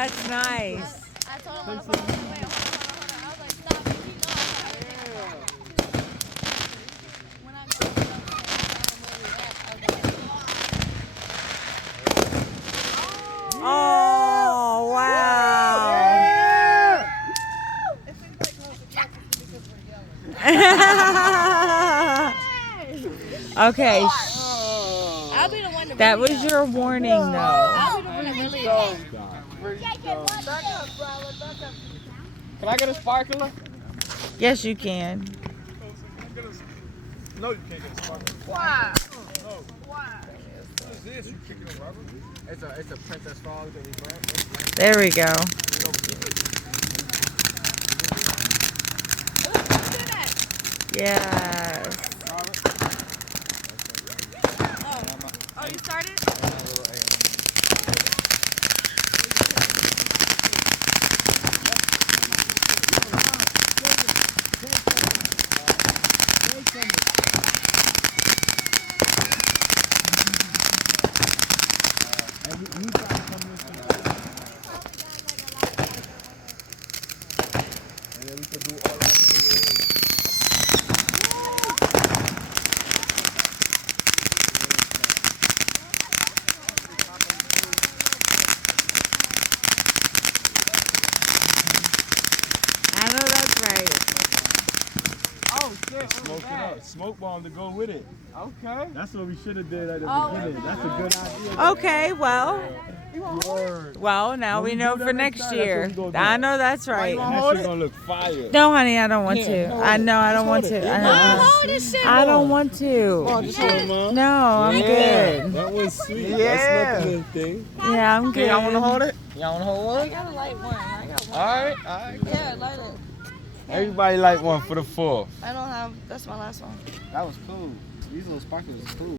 That's nice. I told him, wait, hold on. I was like, stop. When I go to Oh, wow. Okay. I'll be the one to That was your warning, though. I'll be the one to really Can I get a sparkler? Yes, you can. No, you can't get a sparkler. Why? No. Why? What is this? You kicking a rubber? It's a Princess Frog that we burnt. There we go. Yes. Oh, you started? I know that's right. Oh shit! Smoke it up. Smoke bomb to go with it. Okay. That's what we should have did at the beginning. That's a good idea. Okay, well, now we know for next year. I know that's right. That shit gonna look fire. No, honey, I don't want to. I know I don't want to. I don't want to. No, I'm good. That was sweet. Yeah. That's nothing thing. Yeah, I'm good. Y'all want to hold it? Y'all want to hold I one? got a light one. I got one. All right. Yeah, light it. Everybody like one for the 4th. I don't have, that's my last one. That was cool. These little sparklers is cool.